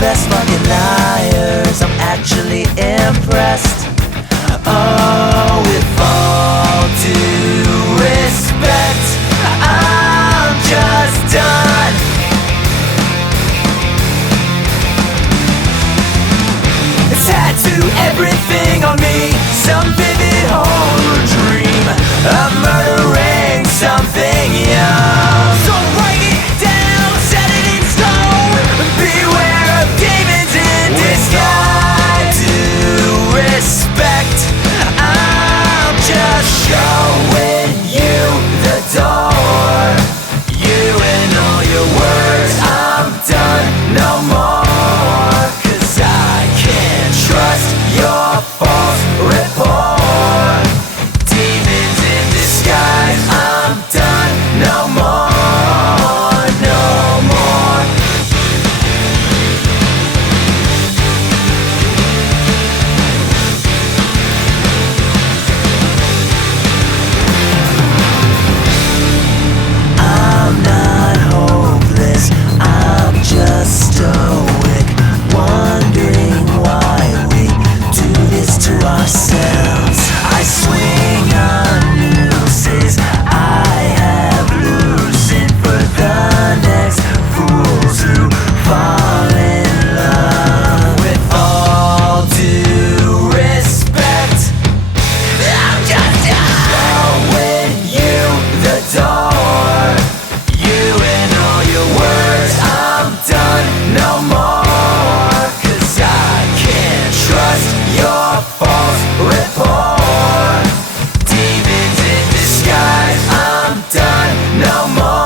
best fucking liars. I'm actually impressed. Oh, with all due respect, I'm just done. Tattoo everything on me, some vivid horror dream of murdering something young. So write it down, set it in stone. Beware of demons in disguise. Due respect, I'm just showing you the door. You and all your words, I'm done no more. 'Cause I can't trust your false report. Demons in disguise, I'm done no more, no more. I'm not hopeless, I'm just stoic, wondering why we do this to ourselves. I swing on nooses I have loosened for the next fools who fall in love. With all due respect, I'm just showing you the door. You and all your words, I'm done no more. 'Cause I can't trust your false report. Demons in disguise, I'm done no more.